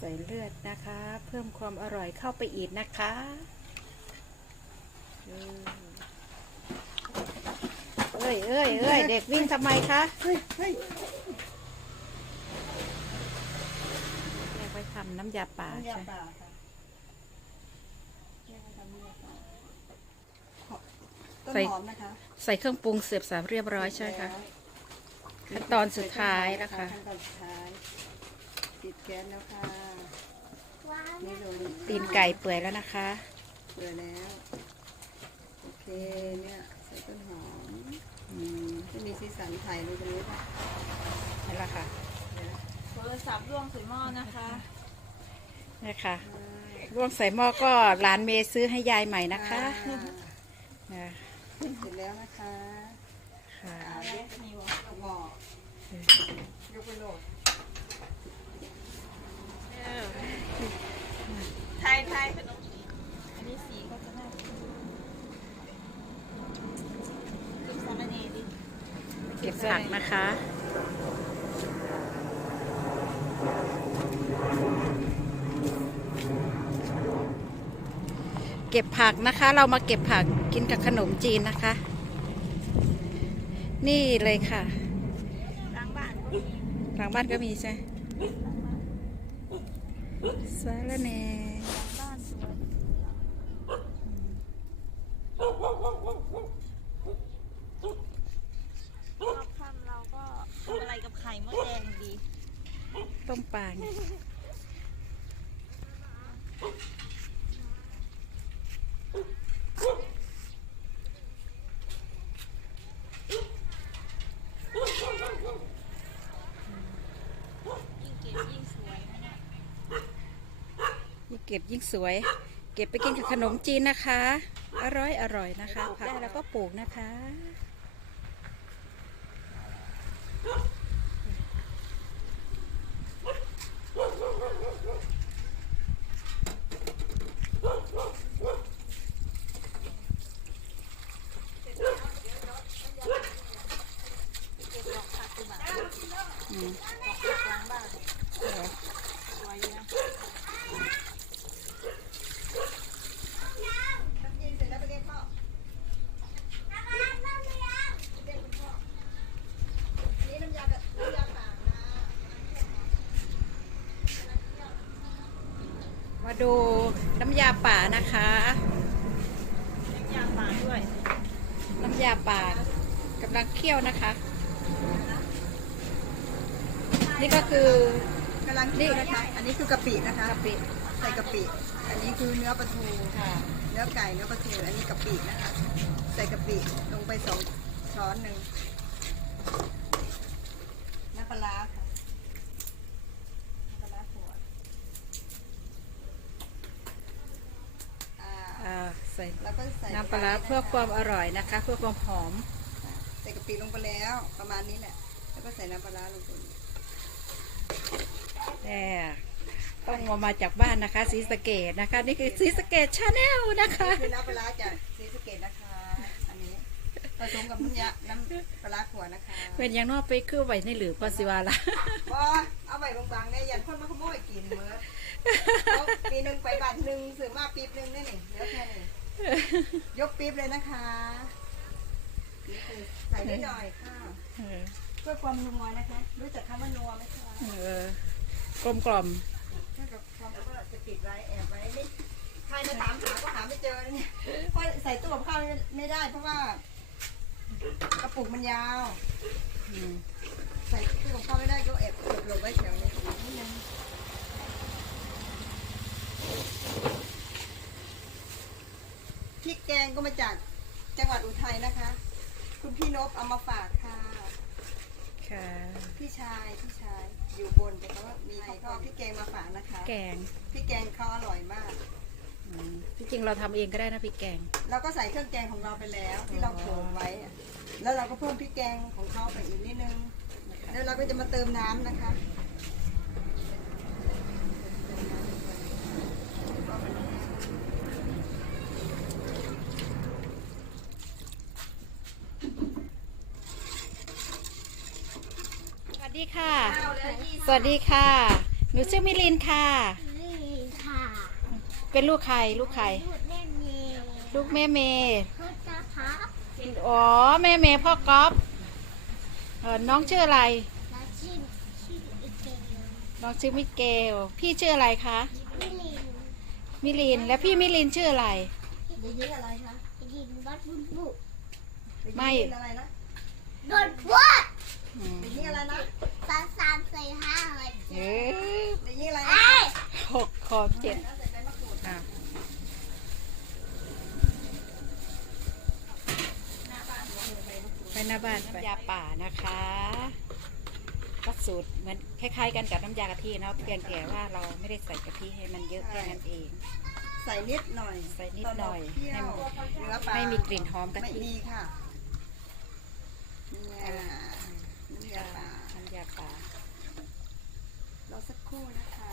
ใส่เลือดนะคะ เพิ่มความอร่อยเข้าไปอีกนะคะอืมเอ้ยเอ้ยเอ้ยเด็กวิ่งทำไมคะเฮ้ยเฮ้ยแม่ไปทำน้ำยาป่าน้ำยาใช่ป่าค่ะเนี่ยทำน้ำยาป่าต้นหอมนะคะใส่เครื่องปรุงเสียบสามเรียบร้อยใช่ไหมคะขั้นตอนสุดท้ายนะคะขั้นตอนสุดท้ายปิดแก๊สแล้วค่ะ นี่ลงตีนไก่เปื่อยแล้วนะคะ เปื่อยแล้ว โอเคเนี่ยใส่ต้นหอมอืมจะมีสีสันไทยลงตรงนี้ค่ะนี่แหละค่ะโทรศัพท์ร่วงใส่หม้อนะคะนี่ค่ะร่วงใส่หม้อก็หลานเมย์ซื้อให้ยายใหม่นะคะอ่านะเสร็จแล้วนะคะค่ะ อ่าเรียก มีวะ เอาหม้อยกไปโหลด ไทยไทยขนมอันนี้สีก็จะน่ากินกินสามเณรดิ เก็บ ผักนะคะ เก็บผักนะคะ เรามาเก็บผักกินกับขนมจีนนะคะ นี่เลยค่ะหล้างบ้านก็มีหลังบ้านก็มีใช่สารแน่ ล้างบ้านสวยรอบค่ำเราก็ทำอะไรกับไข่มดแดงดี ต้มปลาไงยิ่งเก็บยิ่งสวยนะเนี่ยยิ่งเก็บยิ่งสวย เก็บไปกินกับขนมจีนนะคะ อร่อยอร่อยนะคะผักได้แล้วก็ปลูกนะคะ เก็บดอกผักดีกว่า อืม ดอกผักล้างบ้านสวยอยู่นะ น้ำเย็นเสร็จแล้วไปเรียกพ่อนี่น้ำยากะน้ำยาป่านะ มา ดูน้ำยาป่านะคะยังยางป่าด้วย น้ำยาป่ากำลังเคี่ยวนะคะ นี่ก็คือกำลังนี่นะคะ อันนี้คือกะปินะคะกะปิใส่กะปิ อันนี้คือเนื้อปลาทูค่ะ เนื้อไก่เนื้อปลาทูอันนี้กะปินะคะ ใส่กะปิลงไปสองช้อนหนึ่งน้ำปลาร้าค่ะน้ำปลาร้าขวดอ่า อ่าใส่แล้วก็ใส่น้ำปลาร้าเพื่อความอร่อยนะคะ เพื่อความหอม ใส่กะปิลงไปแล้วประมาณนี้แหละ แล้วก็ใส่น้ำปลาร้าลงไปแน่ต้องมามาจากบ้านนะคะสีสะเกตนะคะ นี่คือสีสะเกตชาแนลนะคะนี่คือน้ำปลาร้าจากศรีสะเกดนะคะ อันนี้ผสมกับน้ำยาน้ำปลาร้าขวดนะคะ เป็นอยังนอกไปคือไว้ในหรือปสิวาละพอเอาไว้บางๆได้ยันคนมาขโมยกินเมื่อเอาปีหนึ่งไปบาทหนึ่งซื้อมาปีบหนึ่งได้หนิเดี๋ยวแค่นี้ ยกปีบเลยนะคะนี่คือใส่นิดหน่อยค่ะเออเพื่อความนัวนะคะ รู้จักคำว่านัวไหมคะเออกลมกล่อมถ้ากับความก็จะปิดไว้แอบไว้ไม่ใครมาถามหาก็หาไม่เจอเนี่ยเพราะใส่ตู้กับข้าวไม่ได้ เพราะว่ากระปุกมันยาวอืมใส่ตู้กับข้าวไม่ได้ก็แอบเก็บหลบไว้แถวนี้นิดนึง พริกแกงก็มาจากจังหวัดอุทัยนะคะ คุณพี่นบเอามาฝากค่ะ ค่ะ พี่ชายพี่ชายอยู่บนแต่เขาว่ามีเขาก็เอาพริกแกงมาฝากนะคะแกงพริกแกงเขาอร่อยมาก อืมที่จริงเราทำเองก็ได้นะพริกแกง เราก็ใส่เครื่องแกงของเราไปแล้ว ที่เราโขลกไว้อะแล้วเราก็เพิ่มพริกแกงของเขาไปอีกนิดนึง แล้วเราก็จะมาเติมน้ำนะคะ ส วัสดีค่ะสวัสดีค่ะ หนูชื่อมิลินค่ะ นี่ค่ะเป็นลูกใครลูกใคร พูดเล่นเมย์ลูกแม่เมย์พูดจะพับอ๋อแม่เมย์พ่อก๊อฟเออน้องชื่ออะไร แล้วชื่อชื่ออีกเกลน้องชื่อมิเกล พี่ชื่ออะไรคะ พี่ลินมิลิน แล้วพี่มิลินชื่ออะไรเด็กหญิงอะไรคะลินวัดบุญบุเด็กหญิงไม่อะไรนะโดนวัดอืมเด็กหญิงอะไรนะ สามสามสี่ห้าหกเออเด็กหญิงอะไรนะเอ้ยหกขอเจ็ดอะไปหน้าบ้านน้ำยาป่านะคะก็สูตรเหมือนคล้ายๆกันกับน้ำยากะทิเนาะเพียงแต่ว่าเราไม่ได้ใส่กะทิให้มันเยอะแค่นั้นเอง ใส่นิดหน่อยใส่นิดหน่อยตเปรี้ยวเนื้อปลาไม่มีกลิ่นหอมกะไม่ทิมีค่ะนี่ยน้ำยาปลา ยาป่ารอสักครู่นะคะ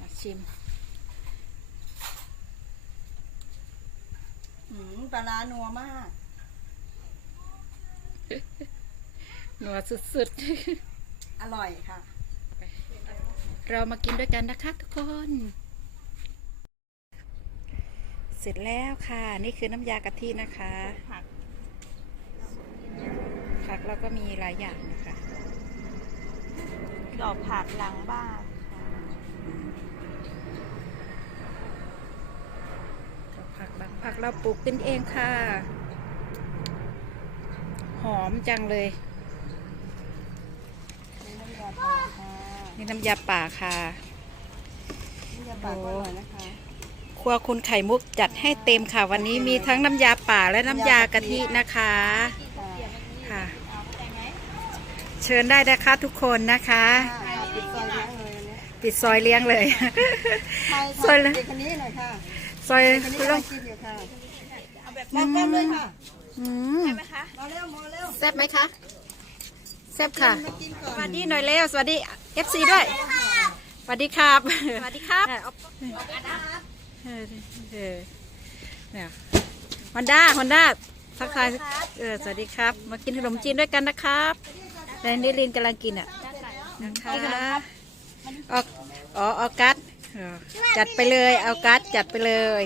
มาชิมหืมปลาร้านัวมาก หนัวสุดอร่อยค่ะ ๆ เรามากินด้วยกันนะคะทุกคน เสร็จแล้วค่ะ นี่คือน้ำยากะทินะคะ ผักผักเราก็มีหลายอย่างนะคะ ดอกผักหลังบ้านค่ะผักบางผักเราปลูกขึ้นเองค่ะ หอมจังเลยนี่น้ำยาปลาค่ะนี่น้ำยาป่าค่ะน้ำยาปลาก็อร่อยนะคะครัวคุณไข่มุกจัดให้เต็มค่ะ วันนี้มีทั้งน้ำยาป่าและน้ำยากะทินะคะค่ะค่ะ เชิญได้นะคะทุกคนนะคะค่ะปิดซอยเลี้ยงเลยอันเนี้ยปิดซอยเลี้ยงเลย ใช่ซอยค่ะเลยเด็กคนนี้หน่อยค่ะซอยเด็กคนนี้ลกำลังงกินอยู่ค่ะเอาแบบมองกล้องด้วยค่ะอืมใช่ไหมคะมาเร็วมาเร็วแซ่บไหมคะแซ่บค่ะ มากินก่อสวันสดีหน่อยเร็วสวัสดี FC ด้วยสวัสดีครับสวัสดีครับเออเออเนี่ยฮอนด้าฮอนด้าทักทายเออสวัสดีครับ มากินขนมจีนด้วยกันนะครับ แต่นิรินกำลังกินอะนะคะออกอ๋อออกัสเออจัดไปเลยเอากัสจัดไปเลย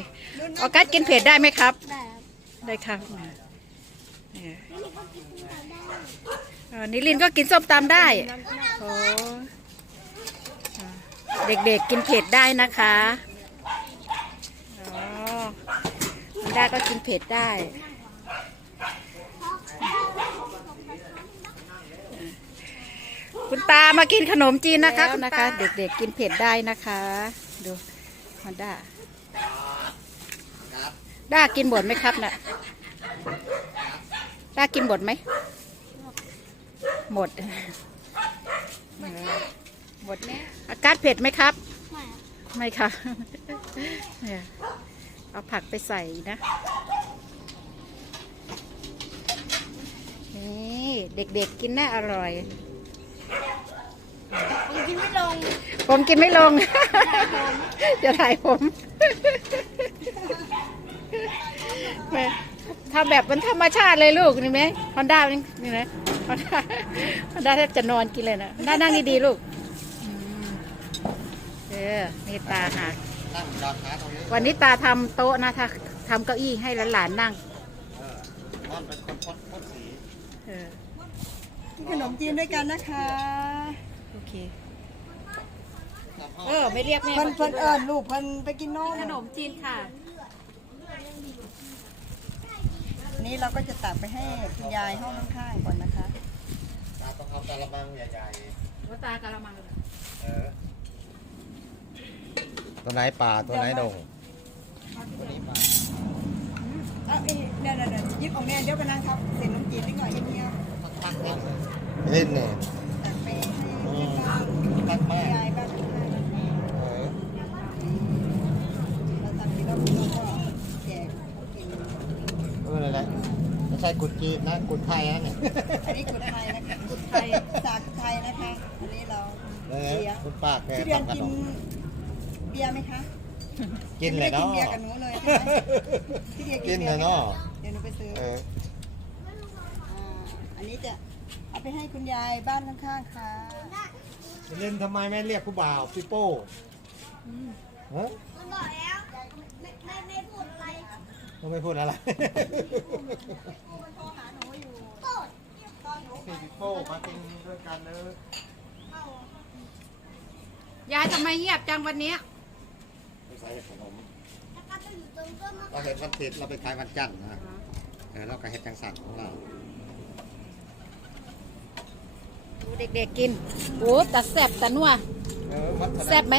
ออกัสกินเผ็ดได้ไหมครับแบบได้ครับเออเออนิลินก็กินส้มตำได้โอ้เด็กๆกินเผ็ดได้นะคะอ๋อมันได้ก็กินเผ็ดได้ คุณตามากินขนมจีนนะคะคุณนะคะเด็กๆกินเผ็ดได้นะคะ ดูมันด้าด้ากินบดไหมครับน่ะด้ากินบดไหมหมดเออหมดอากาศเผ็ดไหมครับ ไม่ไม่ค่ะเนี่ยเอาผักไปใส่นะ นี่ เด็กๆกินน่าอร่อยผมกิน ไม่ลงผมกินไม่ลง จะถ่ายผมแม่ทำแบบมันธรรมชาติเลยลูกนี่ไหมฮอนด้านี่นะฮอนด้าฮอนด้าแทบจะนอนกินเลยนะฮอนด้านั่งดีๆลูกอืมเออนี่ตาหักวันนี้ตาทำโต๊ะนะถ้าทำเก้าอี้ให้หลานๆนั่งเออกินขนมจีนด้วยกันนะคะ โอเค เออไม่เรียกแม่เพิ่นมากิเพิ่นด้วยเอิญลูกเพิ่นไปกินนมขนมจีนค่ะ นี่เราก็จะตักไปให้คุณยายห้องข้างๆก่อนนะคะตาต้องเอากระมังใหญ่ว่าตากะละมังๆเออตัวไหนป่าตัวไหนดงตัวนี้ป่าอะเอ้ยเดี๋ยวเดี๋ยวเดี๋ยวยิบของแม่เดี๋ยวไปนั่งครับเสร็จขนมจีนดีกว่าเงียบทักๆกันเล่นเนี่ย ๆตักไปให้เพื่อนบ้าน ทัก คุณ มาก ยายบ้านข้าง เออ ๆเราทำกินแล้วเราก็แจกกิน เอออะไรไม่ใช่กุดจีนนะกุดไทยนะเนี่ยอันนี้กุดไทยนะคะกุดไทยจากไทยนะคะ อันนี้เราเออเบียร์กุดปากแกพี่เดือนทำขกินนมเบียร์ไหมคะกินเลยไม่ได้กิเนาะนเบียร์กับหนูเลยใช่ไหมพี่เดียกิกินนเลเบียยร์ไหมเนาะ เดี๋ยวหนูไปซื้อเอออ่าอันนี้จะเอาไปให้คุณยายบ้านข้างๆค่ะ เล่นทำไมไม่เรียกผู้บ่าวพี่โป้ฮะ มันบอกแล้วไม่ไม่ไม่พูดอะไร ก็ไม่พูดอะไรพูดพี่โป้มากินด้วยกันเลยยายทำไมเงียบจังวันเนี้ยไปใส่ขนมแล้วก็ไปอยู่ตรงต้นมะเราเห็นวันติดเราไปขายวันจันทร์นะเออเราก็เห็ดจังสันของเราดูเด็กๆกินโอ้แต่แซ่บแต่นัวเออมัดแซ่บไหม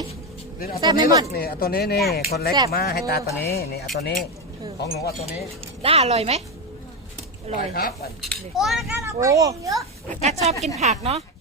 นี่เอาแซ่ตัวบไมนี้ม่ลูอนกนี่เอาตัวนี้นี่คนเล็กมาให้ตาตัวนี้นี่เอาตัวนี้ ของหนูเอาตัวนี้ด้าอร่อยไหมอร่อยครับ โอ้ยแล้วก็เราไปเยอะกัดชอบกินผักเนาะเ